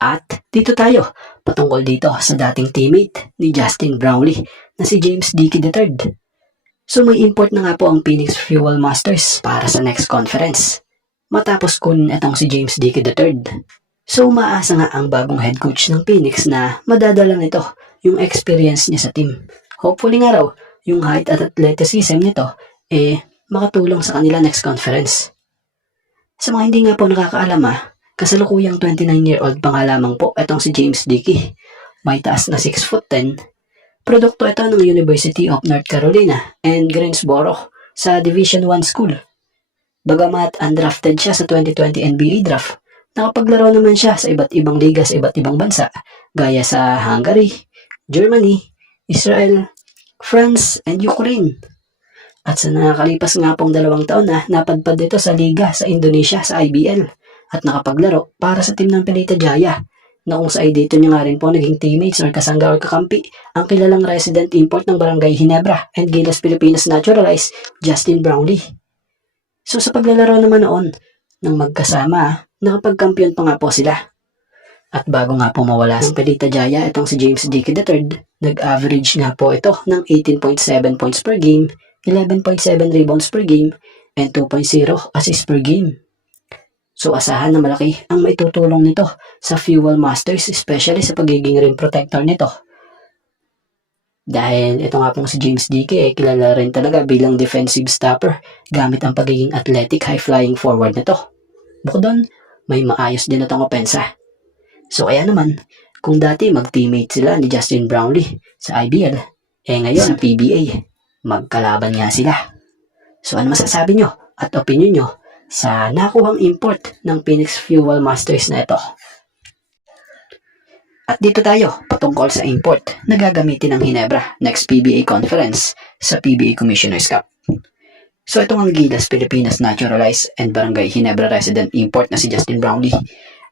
At dito tayo, patungkol dito sa dating teammate ni Justin Brownlee na si James Dickey III. So may import na nga po ang Phoenix Fuel Masters para sa next conference. Matapos kunin itong si James Dickey III. So maasa nga ang bagong head coach ng Phoenix na madadala nito yung experience niya sa team. Hopefully nga raw, yung height at athleticism nito makatulong sa kanila next conference. Sa mga hindi nga po nakakaalam kasalukuyang 29-year-old pa nga lamang po itong si James Dickey. May taas na 6'10". Produkto ito ng University of North Carolina and Greensboro sa Division I School. Bagamat undrafted siya sa 2020 NBA draft, nakapaglaro naman siya sa iba't ibang liga sa iba't ibang bansa gaya sa Hungary, Germany, Israel, France, and Ukraine. At sa nakakalipas nga pong 2 taon napadpad dito sa liga sa Indonesia sa IBL at nakapaglaro para sa team ng Pelita Jaya na kung sa dito niya nga rin po naging teammates or kasangga or kakampi ang kilalang resident import ng Barangay Ginebra and Gilas Pilipinas naturalized Justin Brownlee. So sa paglalaro naman noon nang magkasama, nakapagkampiyon pa nga po sila. At bago nga po mawala ng Pelita Jaya itong si James Dickey III, nag-average nga po ito ng 18.7 points per game, 11.7 rebounds per game, and 2.0 assists per game. So asahan na malaki ang maitutulong nito sa Fuel Masters, especially sa pagiging rim protector nito. Dahil ito nga pong si James Dickey kilala rin talaga bilang defensive stopper gamit ang pagiging athletic high-flying forward nito. Bukod doon, may maayos din itong opensa. So kaya naman, kung dati mag-teammate sila ni Justin Brownlee sa IBL, ngayon sa PBA, magkalaban nga sila. So ano masasabi nyo at opinion nyo sa nakuhang import ng Phoenix Fuel Masters na ito? At dito tayo patungkol sa import na gagamitin ng Ginebra next PBA conference sa PBA Commissioner's Cup. So itong ang Gilas Pilipinas naturalized and Barangay Ginebra resident import na si Justin Brownlee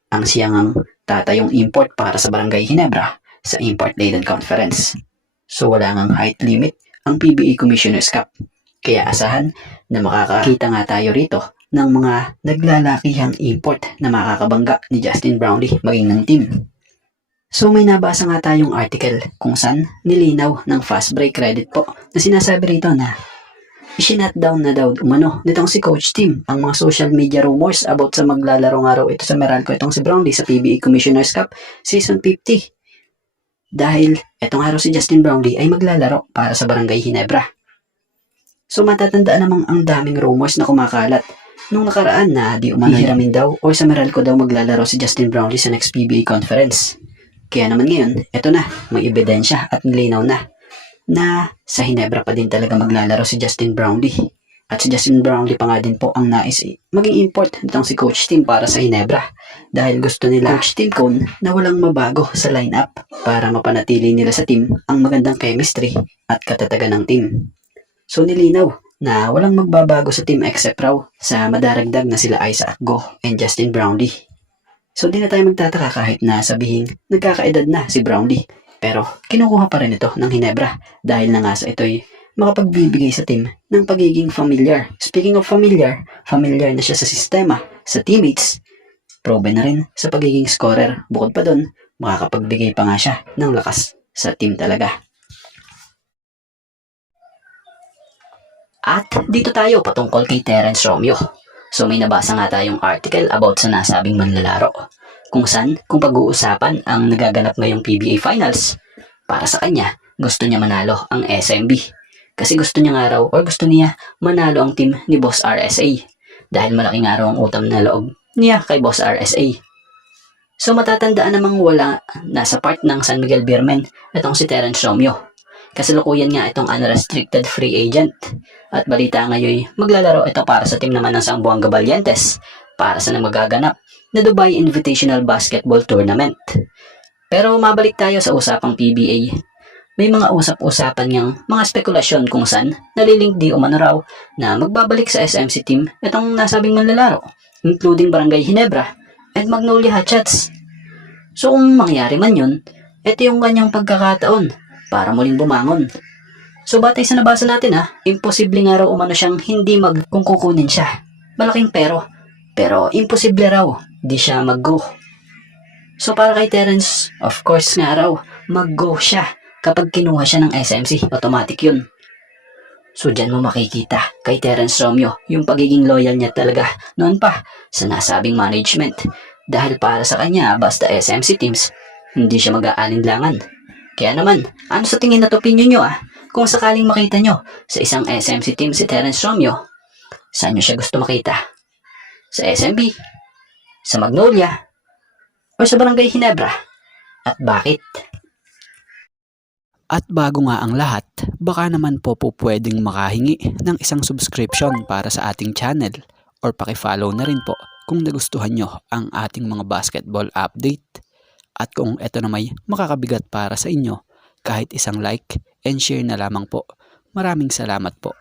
ang siyang tatayong import para sa Barangay Ginebra sa import laden conference. So wala ngang height limit ang PBA Commissioner's Cup. Kaya asahan na makakakita nga tayo rito ng mga naglalakihang import na makakabangga ni Justin Brownlee maging ng team. So may nabasa nga tayong article kung saan nilinaw ng Fast Break Credit po na sinasabi rito na isinut down na daw umano nitong si Coach Tim ang mga social media rumors about sa maglalaro nga raw ito sa Meralco itong si Brownlee sa PBA Commissioner's Cup Season 50. Dahil etong araw si Justin Brownlee ay maglalaro para sa Barangay Ginebra. So matatandaan namang ang daming rumors na kumakalat nung nakaraan na di umano hiramin daw o sa Meralco daw maglalaro si Justin Brownlee sa next PBA conference. Kaya naman ngayon, eto na, may ebidensya at nilinaw na sa Ginebra pa din talaga maglalaro si Justin Brownlee. At si Justin Brownlee pa nga din po ang nais maging import nitong si Coach Tim para sa Ginebra. Dahil gusto nila Coach Tim Cone na walang mabago sa lineup para mapanatili nila sa team ang magandang chemistry at katatagan ng team. So nilinaw na walang magbabago sa team except raw sa madaragdag na sila Isaac Go and Justin Brownlee. So di na tayo magtataka kahit na sabihin nagkakaedad na si Brownlee. Pero kinukuha pa rin ito ng Ginebra dahil na nga sa ito'y makapagbibigay sa team ng pagiging familiar. Speaking of familiar na siya sa sistema, sa teammates, proven na rin sa pagiging scorer. Bukod pa doon, makakapagbigay pa nga siya ng lakas sa team talaga. At dito tayo patungkol kay Terence Romeo. So may nabasa nga tayong article about sa nasabing manlalaro kung pag-uusapan ang nagaganap ngayong PBA Finals. Para sa kanya, gusto niya manalo ang SMB. Kasi gusto niya manalo ang team ni Boss RSA. Dahil malaking araw ang utang na loob niya kay Boss RSA. So matatandaan namang wala nasa part ng San Miguel Beermen itong si Terence Romeo. Kasalukuyan nga itong unrestricted free agent. At balita ngayon maglalaro ito para sa team naman ng Zamboanga Valientes para sa magaganap na Dubai Invitational Basketball Tournament. Pero mabalik tayo sa usapang PBA. May mga usap-usapan niyang mga spekulasyon kung saan nalilink di umano raw na magbabalik sa SMC team itong nasabing manlalaro, including Barangay Ginebra and Magnolia Hotshots. So kung mangyari man yun, ito yung kanyang pagkakataon para muling bumangon. So batay sa nabasa natin imposible nga raw umano siyang hindi kung kukunin siya. Malaking pero imposible raw di siya mag-go. So para kay Terence, of course nga raw, mag-go siya kapag kinuha siya ng SMC. Automatic yun. So dyan mo makikita kay Terence Romeo yung pagiging loyal niya talaga noon pa sa nasabing management. Dahil para sa kanya, basta SMC teams, hindi siya mag-aalinlangan. Kaya naman, ano sa tingin at opinion nyo Kung sakaling makita nyo sa isang SMC team si Terence Romeo, saan nyo siya gusto makita? Sa SMB? Sa Magnolia? O sa Barangay Ginebra? At bakit? At bago nga ang lahat, baka naman po pwedeng makahingi ng isang subscription para sa ating channel or paki-follow na rin po kung nagustuhan nyo ang ating mga basketball update. At kung ito na may makakabigat para sa inyo, kahit isang like and share na lamang po. Maraming salamat po.